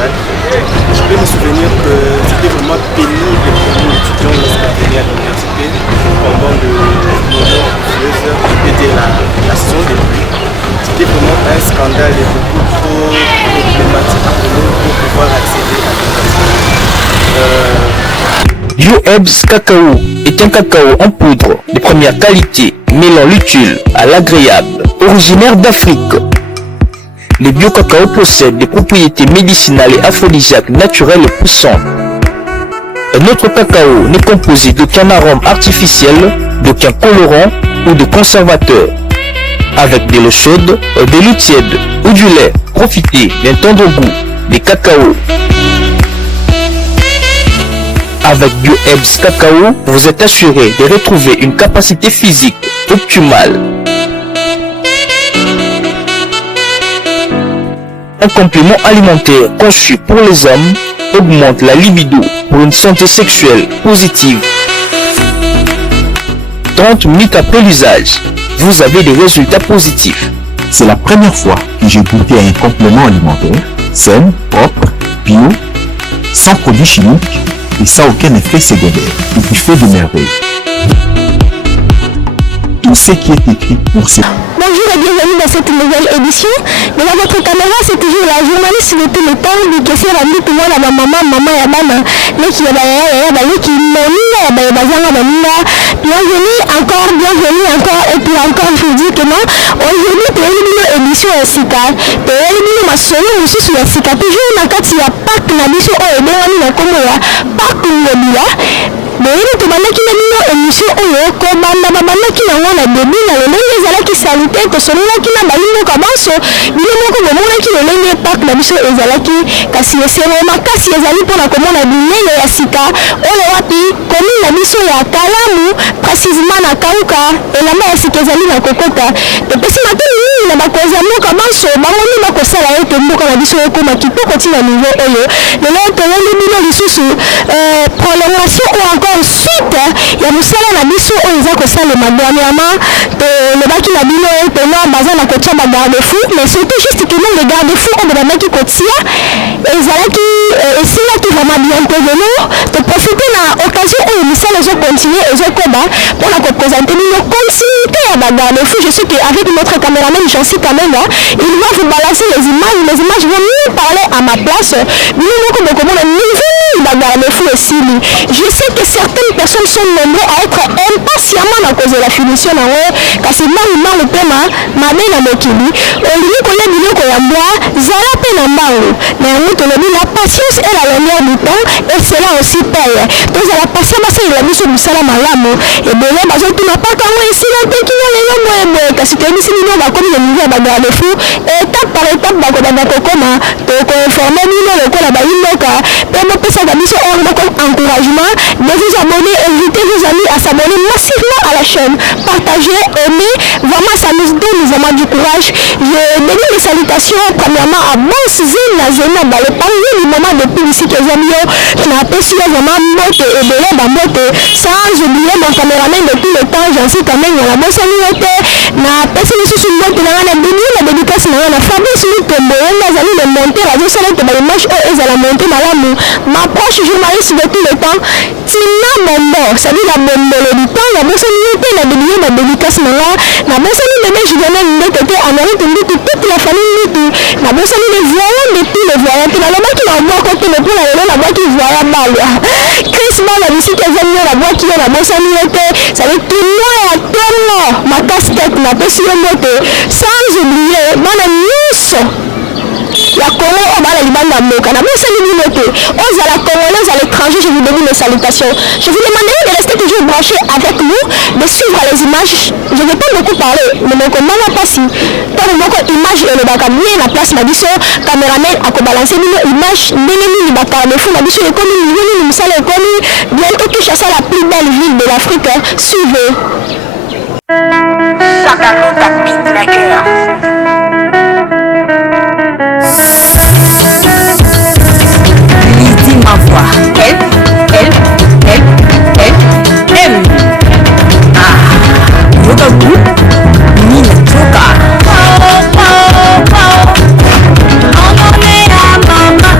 salle. Je peux me souvenir que c'était vraiment pénible pour nous étudiants lorsqu'on venait à l'université pendant le moment et la saison des pluies. C'était vraiment un scandale et beaucoup trop problématique pour nous pour pouvoir accéder à l'université. Bio-Herbs Cacao est un cacao en poudre de première qualité, mêlant l'utile à l'agréable, originaire d'Afrique. Le bio-cacao possède des propriétés médicinales et aphrodisiaques naturelles et puissantes. Notre cacao n'est composé d'aucun arôme artificiel, d'aucun colorant ou de conservateur. Avec de l'eau chaude, de l'eau tiède ou du lait, profitez d'un tendre goût des cacao. Avec Bio-Herbs Cacao, vous êtes assuré de retrouver une capacité physique optimale. Un complément alimentaire conçu pour les hommes augmente la libido pour une santé sexuelle positive. 30 minutes après l'usage, vous avez des résultats positifs. C'est la première fois que j'ai goûté à un complément alimentaire sain, propre, bio, sans produits chimiques et sans aucun effet secondaire et qui fait de merveilles. Tout ce qui est écrit pour ces... Bonjour et bienvenue dans cette nouvelle édition. Devant votre caméra, c'est toujours la journaliste de tout le temps du question à nous, tout le monde, à ma maman, et à maman, les qui bienvenue encore, et puis encore, je vous dis que non, aujourd'hui, tu as une édition à Sika, tu as une maçonnerie aussi sur la Sika, toujours dans le cas, il y a pas que la mission, et bien, on a comme pas que le mais tu vas une émission où commande maman qui n'a pas de début dans le monde des qui salutaient que celui-là qui n'a pas eu de commence il est beaucoup de monde qui ne l'aime pas que la mission est là qui kasi c'est vraiment kasi les amis pour la commande à dîner et à Sika on a dit comme la mission est à Kalamu précisément à Kauka et la mère c'est que les amis à Kokota et puis c'est matin il n'a pas causé nous commence maman nous n'a pas ça là et que nous comme la mission est comme qui peut continuer à niveau eux le l'autre les sous prolongation ou encore ensuite il y a musala na biso oyo eza kosalema dernièrement le baki na bino tenant baza na kotia ba garde-fou mais surtout juste que non le garde-fou on babaki kotia ezalaki esilaki vraiment bien prévenu de profiter na occasion oyo misala ezo continuer ezokoba mpona koprésenter bino continuité ya ba garde-fou je sais qu'avec notre caméraman Jancy quand même il va vous balancer les images vont mieux parler à ma place bino moko bokomona niveau ba garde-fou esili je sais que certaines personnes sont nombreuses à être impatiemment à cause de la finition en haut car c'est mal le thème mabe na mokili olingi kolia biloko ya mbwa zala pe na mbangu na yango tolobi la patience est la longueur du temps et cela aussi paye tozala patient basalela biso mosala malamu ebele bazotuna mpaka ngo esila mpe kino lelo boyeboye kasi toyebisi bino bakomi le niveau ya bagarde fou étape par étape bakobanda kokoma tokoinforme bino lokola bayimboka mpe bopesaka biso or moko encouragement de vous abonner, invitez vos amis à s'abonner massivement à la chaîne. Partagez, aimez, vraiment ça nous donne vraiment du courage. Je donne les salutations premièrement à Boss Zina Zena, le premier du moment de publicité que j'aime bien, qui m'a apprécié vraiment moto et de l'aide à moto. Sans oublier mon caméraman de tout le temps, j'en suis quand même la bonne saluté. Na personne sous une moto, la dédicace, la Fabrice Lutembo, les amis de monter, la vie salette de l'image, eux, ils allaient monter malade. Ma proche journaliste de tout le temps, Tina Bombo, ça dit la bombe du temps, la bonne saluté, la dédicace, la bonne saluté, je venais de côté, en allant de toute la famille, la bonne saluté, les voyants de tous les voyants, la loi qui l'envoie quand on est pour la voix qui voit mal. Chris Mal, la visite, la voix qui est la bonne saluté, ça veut tout le monde à terre, ma casquette, ma pessie moto, sans oublier, mon ami, la Congo, on va la Libane d'Amoka. La bonne saluté, aux à la Congolaise, à l'étranger, je vous donne mes salutations. Je vous demanderai de rester toujours branché avec nous, de suivre les images. Je ne vais pas beaucoup parler, mais mon commande n'a pas si. Tant que mon image est le bacamier, la place m'a dit ça, caméraman a balancer une image, l'ennemi du bacamier, il m'a dit ça, les communes, nous sommes les communes, bientôt tout chasser la plus belle ville de l'Afrique. Suivez. Sakalo Tapin Tracker. Lydie ma voix. Elle aime. Ah, yoga group, Nina Choka. Emmener à maman,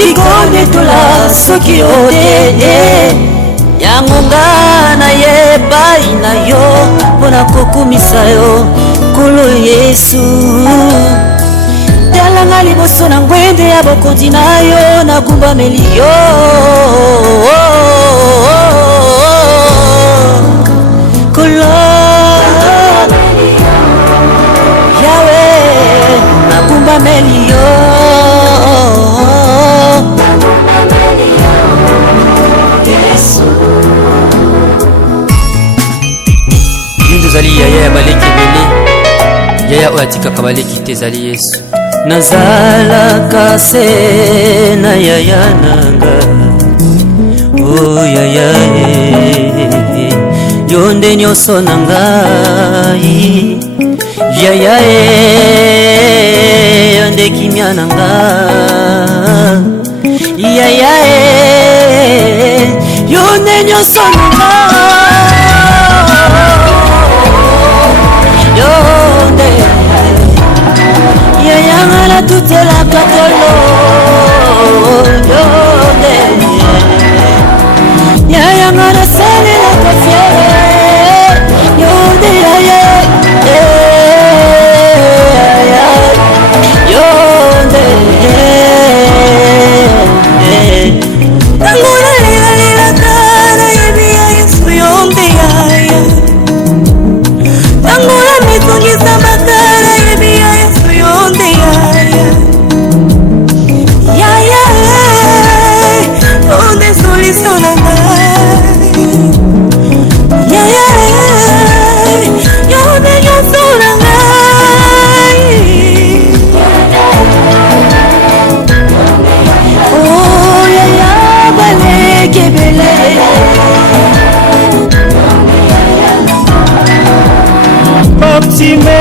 nakoki konetola soki ode yango nga nayeba na yo mpona kokumisa yo nkolo Yesu. Talanga liboso na ngwende ya bokonzi na yo nagumbameli yo nkolo Yawe nagumbameli yo. Tozali yaya ya baleki ebele yaya oyo atikaka baleki te ezali Yesu. Nazalaka se na yaya nanga o yaya yo nde nyonso na ngai yaya yo nde kimia na nga yaya yo nde nyonso na ngai yonde yayanga na tutelaka tolo yonde yayanga na salelaka fiere yonde yaye yonde tango nalelelaka nayebi ya Yesu yonde yaya tango mitungisa makara yebi ya Yesu yonde yaya yonde solution na ngai yaya yonde nyonso na ngai oh yaya baleki ebele Optime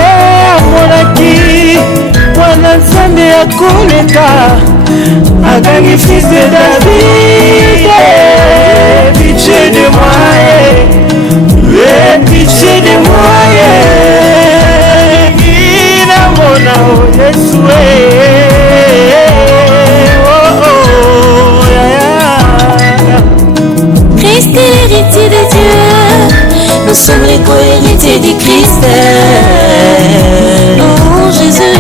amonaki mwana nzambe ya koleka akangi fils de David. Pitié de moi, pitié de moi, inamona o Yesu Christ est l'héritier de Dieu, nous sommes les co-héritiers du Christ. Oh Jésus,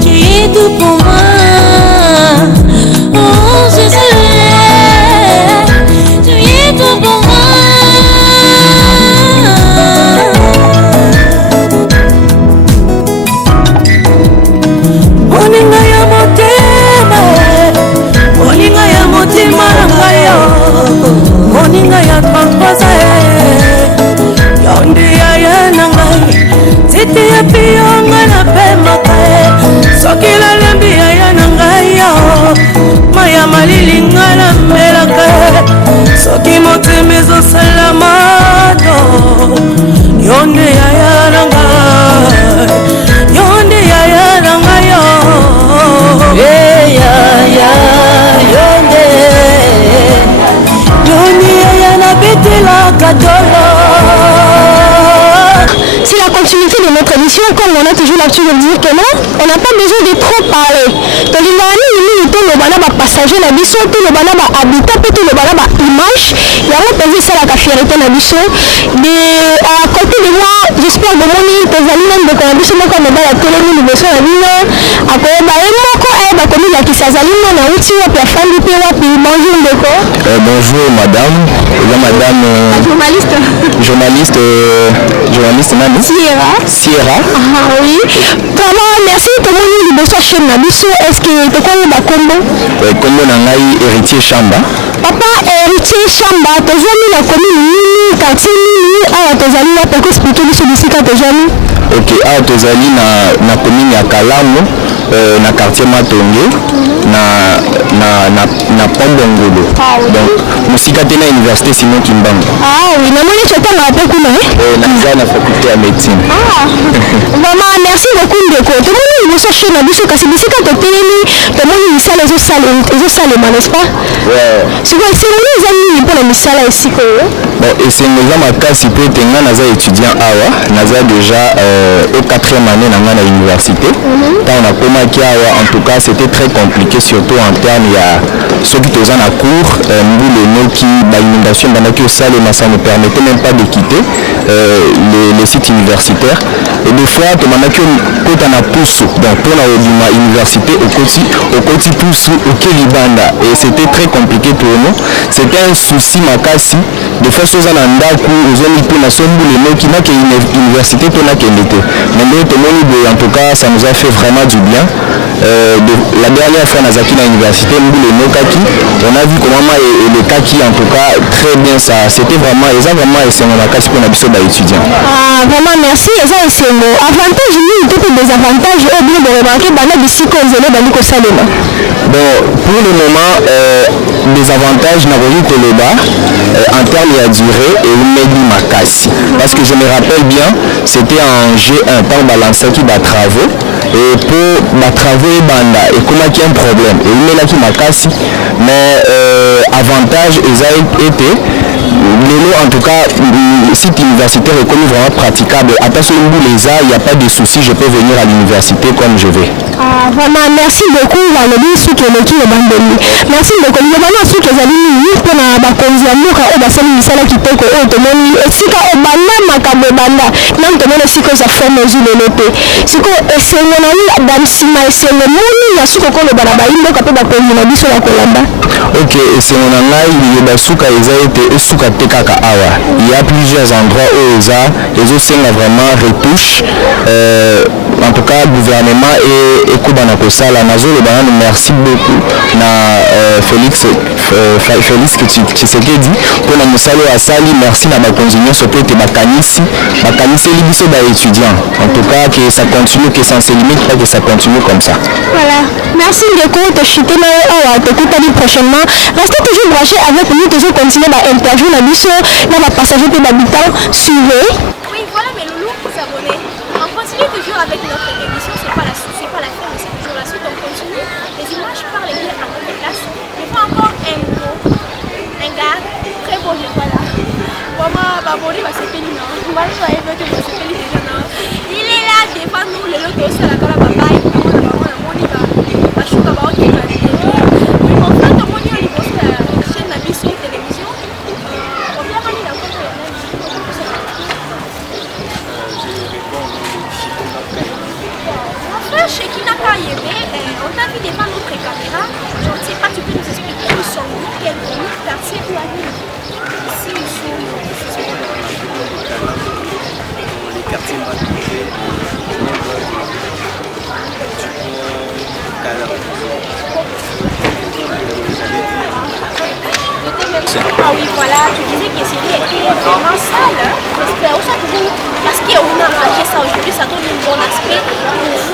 tu es tout pour moi. Oh Jésus, tu es tout pour moi. Moninga ya motema, moninga ya motema na yo, moninga ya pambaza yonde yaya na ngai tete ya piyonga na pemaka soki lalembi yaya na ngai yo maya malilinga na melaka soki motema ezosala mato yonde yaya na ngai yonde yaya na ngai yo yaya yonde yonde yaya na betela katolo. C'est la continuité de notre émission, comme on a toujours l'habitude de dire que non, on n'a pas besoin de trop parler. Donc il va aller tout le bana passager la biso, tout le bana habitat, tout le bana image. Il y a un peu ça la fierté la biso. À côté de moi, j'espère que mon tes amis même de la biso, comme on va la télé, nous besoin la vie. À côté de moi, quand comme il y a qui s'azali, on a aussi la famille, bonjour Ndeko. Bonjour madame, madame journaliste Nani Sierra. Ah oui. Comment merci pour mon bonsoir chaîne Nabiso. Est-ce que tu connais ma combo? Combo nangai héritier Chamba. Papa héritier Chamba, tes amis la commune quartier ah tes amis là pour expliquer sur ici quand tes amis. OK, ah tes amis na commune ya Kalamu na quartier Matonge. na Pombongolo. Ah, oui. Donc musika tena université Simon Kimbangu. Ah oui, na moni chata na pe kuna na faculté ya médecine. Ah. Maman, merci beaucoup Ndeko. Tout le monde nous cherche na biso kasi bisika to telemi, to moni misala zo sale, n'est-ce pas? Ouais. C'est quoi c'est les amis pour la misala ici ko? Bon, et c'est nous makasi pe tenga naza étudiant awa, naza déjà au 4e année na ngana université. Quand on a commencé awa, en tout cas, c'était très compliqué compliqué surtout en termes il y a ceux qui étaient en cours nous les mots qui l'inondation dans ça ne permettait même pas de quitter les sites universitaires et des fois tu m'as que quand on a poussé donc pour la université au côté poussé au Kelibanda et c'était très compliqué pour nous. C'était un souci makasi des fois choses en andaku aux zones pour la somme les mots qui n'a qu'une université pour la qualité mais nous en tout cas ça nous a fait vraiment du bien. La dernière fois Nazaki à l'université on a vu comment le kaki en tout cas très bien ça c'était vraiment et c'est mon cas pour la étudiant. Vraiment merci et ça c'est le avantage ni tout des avantages ou bien de remarquer d'ici qu'on est dans le salon. Bon pour le moment des avantages n'a pas le bas en termes de durée et une makasi parce que je me rappelle bien c'était en G1 temps balancé qui va travaux et pour ma travaux et comment il y a un problème et il est là qui m'a cassé mais avantage ils ont été en tout cas le site universitaire est connu vraiment praticable attention il n'y a pas de soucis je peux venir à l'université comme je vais. Vraiment merci beaucoup merci beaucoup vraiment ceux qui ont pour la conviction au bassin misala kitoko au tomoni esika obanda makabo banda nam tomoni siko za forme zulolote siko esengo na dans sima esengo moni ya suko ko le bana baimbo kape ba kongi biso la kolanda. OK esengo na ngai le basuka eza ete esuka te kaka awa il y a plusieurs endroits où ils ont vraiment retouche en tout cas gouvernement et Kubana Kosala Nazolo merci beaucoup na Félix Tshisekedi pour la musalo asali merci na bakonzinyo sokote bakanisi libiso ba étudiants en tout cas que ça continue que ça se limite pas que ça continue comme ça. Voilà merci beaucoup de chuter là t'écoutez prochainement restez toujours branchés avec nous toujours continuer à interview la biso là va passager des habitants suivez. Oui voilà mes loulous vous abonnez on continue toujours avec notre émission c'est pas la fin mais c'est toujours la suite on continue les images parlent bien à notre place il faut encore un gars très beau voilà vraiment babori va se pélir non va soyez que va se pélir déjà non il est là devant nous le lot aussi la cara papa et on y va chouka ba ok va dire mais en fait on y va poster la chaîne la mission télévision on vient aller la photo chez Kinaka Yébé, on t'a vu devant notre caméra. Je ne sais pas, tu peux nous expliquer où sont nous, quel quartier où aller. Ici, nous sommes dans les quartiers matricés, Ah oui, voilà, tu disais que c'était vraiment sale. Parce qu'on a mangé ça aujourd'hui, ça donne un bon aspect.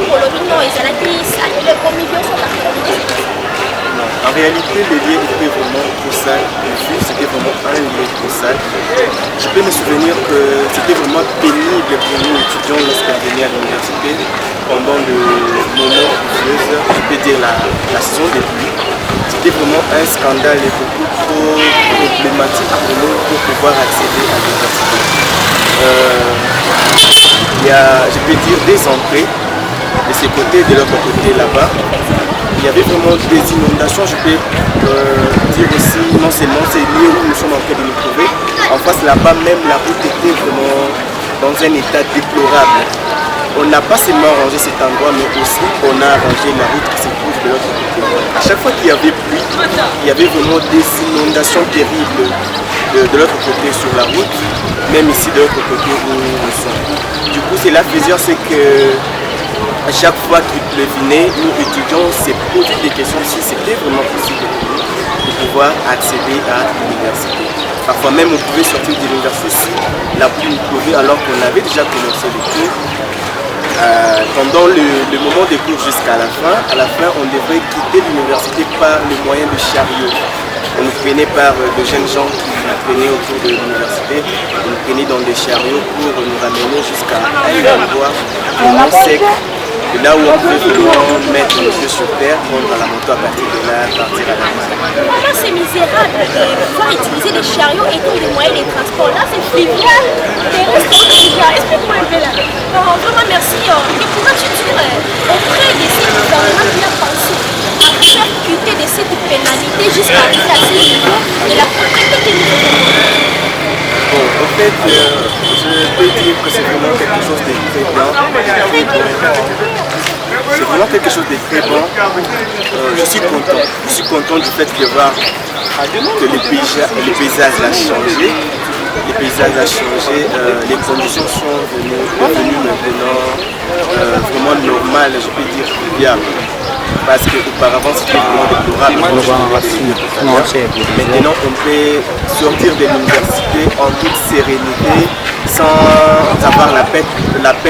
Pour le vino, ils ont la communion sur la En réalité, le lieu était vraiment trop sale. C'était vraiment un lieu trop sale. Je peux me souvenir que c'était vraiment pénible pour nous étudiants lorsqu'on venait à l'université pendant le moment pluvieuse, je peux dire la saison des pluies. C'était vraiment un scandale et beaucoup trop problématique pour nous pour pouvoir accéder à l'université. Il y a, je peux dire, des entrées de ce côté, de l'autre côté là-bas. Il y avait vraiment des inondations, je peux dire aussi, non seulement c'est lieu où nous sommes en train de nous trouver. En face là-bas, même la route était vraiment dans un état déplorable. On n'a pas seulement rangé cet endroit, mais aussi on a rangé la route qui se trouve de l'autre côté. À chaque fois qu'il y avait pluie, il y avait vraiment des inondations terribles de l'autre côté sur la route, même ici de l'autre côté où nous sommes. Du coup, cela faisait c'est que à chaque fois qu'il pleuvait, nous étudiants se posaient des questions si c'était vraiment possible de pouvoir accéder à l'université. Parfois même on pouvait sortir de l'université si la pluie nous pleuvait alors qu'on avait déjà commencé le cours. Pendant le moment des cours jusqu'à la fin, on devrait quitter l'université par le moyen de chariot. On nous prenait par de jeunes gens qui traînaient autour de l'université, on nous prenait dans des chariots pour nous ramener jusqu'à un endroit vraiment sec. Et là où on pouvait vraiment mettre les pieds sur terre, prendre la moto à partir de là, partir à la maison. Là c'est misérable de pouvoir utiliser les chariots et tous les moyens de transport. Là c'est fluvial, les restaurants fluvial. Explique-moi un peu là. Non, vraiment merci. Que pourrais-tu dire auprès de ces gouvernements bien pensés à faire jusqu'à arriver à ce niveau de la propreté que nous avons? Bon, en fait, je peux dire que c'est vraiment quelque chose de très bien. C'est vraiment quelque chose de très bon. Je suis content. Je suis content du fait de voir que le paysage a changé. Les paysages ont changé, les conditions sont devenues maintenant vraiment normales, je peux dire viables. Parce qu'auparavant c'était vraiment déplorable. Maintenant on peut sortir de l'université en toute sérénité sans avoir l'appel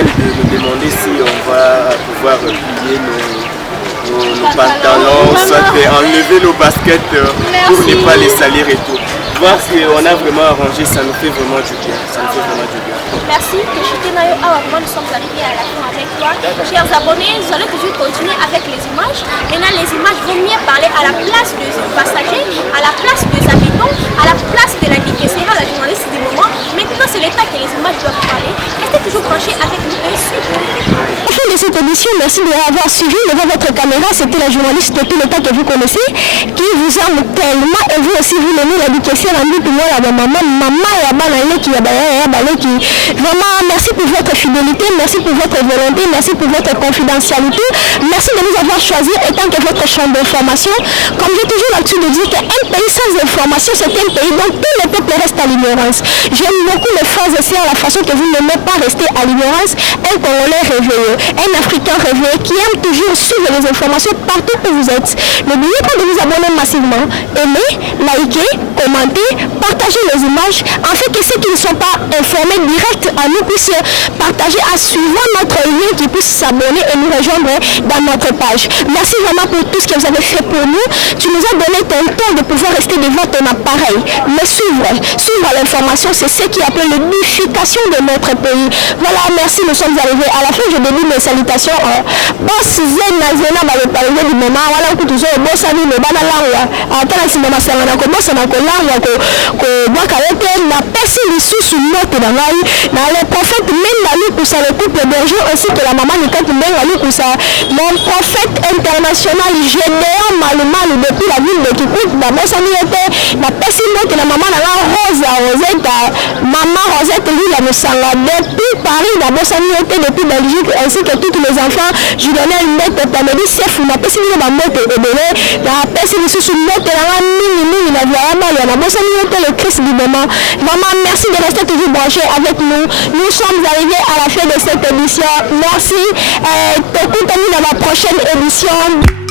de nous demander si on va pouvoir plier nos pantalons, soit enlever nos baskets pour ne pas les salir et tout. Voir qu'on a vraiment arrangé, ça nous fait vraiment du bien. Merci, Keshitenayo Awa, nous sommes arrivés à la fin avec toi. Chers abonnés, nous allons toujours continuer avec les images. Maintenant, les images vont mieux parler à la place des passagers, à la place des habitants, à la place de la Dikessera, la journaliste du moment. Maintenant, c'est l'état que les images doivent parler. Restez toujours branchés avec nous et suivez. Au fin de cette émission, merci de l'avoir suivi. Devant votre caméra, c'était la journaliste de tout l'état que vous connaissez, qui vous aime tellement et vous aussi vous l'aimez la Dikessera. Vraiment, merci pour votre fidélité, merci pour votre volonté, merci pour votre confidentialité, merci de nous avoir choisi étant que votre chambre d'information. Comme j'ai toujours l'habitude de dire qu'un pays sans information, c'est un pays dont tous les peuples restent à l'ignorance. J'aime beaucoup les phrases et la façon que vous n'aimez pas rester à l'ignorance. Un Congolais réveillé, un Africain réveillé qui aime toujours suivre les informations partout où vous êtes. N'oubliez pas de vous abonner massivement, aimer, liker, commenter, partager les images, afin que ceux qui ne sont pas informés direct à nous puissent partager à suivre notre lien, qui puissent s'abonner et nous rejoindre dans notre page. Merci vraiment pour tout ce que vous avez fait pour nous. Tu nous as donné ton temps de pouvoir rester devant ton appareil. Mais suivre l'information, c'est ce qui appelle l'édification de notre pays. Voilà, merci, nous sommes arrivés à la fin. Je dédie mes salutations. Boss Zenazena va le parler du moment. Voilà, que tu sois boss à nous, le banalanga. Attends, si maman s'en a commencé à colère, que moi, la personne sous notre travail, dans les prophètes, même la lutte pour ça, le couple berger ainsi que la maman de quand même la lutte pour ça. Mon prophète international, Gédéon Malumal, depuis la ville de Kikout, d'abord ça nous était la personne que la maman a la Rosette, maman Rosette, lui, la Moussanga, depuis Paris, d'abord ça nous était depuis Belgique, ainsi que tous les enfants, je donnais une lettre, tu m'as dit, c'est fou, ma personne de ma mère est donnée, la personne sous notre la mini, la voix mal, la bosse ça nous était le Christ du moment. Maman, merci de rester toujours branché avec nous. Nous sommes arrivés à la fin de cette émission. Merci. Écoutez-nous dans la prochaine émission.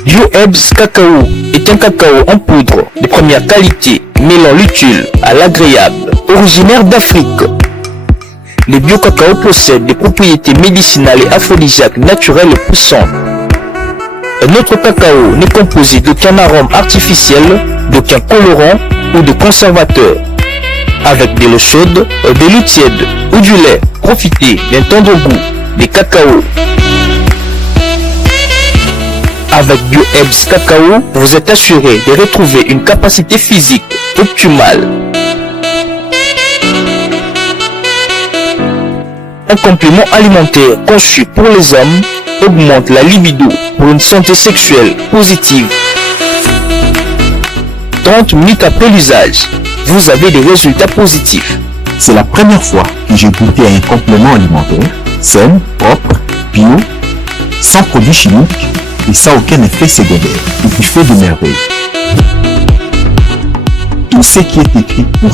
Bio-Herbs Cacao est un cacao en poudre de première qualité, mêlant l'utile à l'agréable, originaire d'Afrique. Le bio-cacao possède des propriétés médicinales et aphrodisiaques naturelles et puissantes. Notre cacao n'est composé d'aucun arôme artificiel, d'aucun colorant ou de conservateur. Avec de l'eau chaude, de l'eau tiède ou du lait, profitez d'un tendre goût des cacao. Avec Bio-Herbs Cacao, vous êtes assuré de retrouver une capacité physique optimale. Un complément alimentaire conçu pour les hommes augmente la libido pour une santé sexuelle positive. 30 minutes après l'usage, vous avez des résultats positifs. C'est la première fois que j'ai goûté à un complément alimentaire sain, propre, bio, sans produits chimiques et sans aucun effet secondaire et qui fait de merveilles. Tout ce qui est écrit pour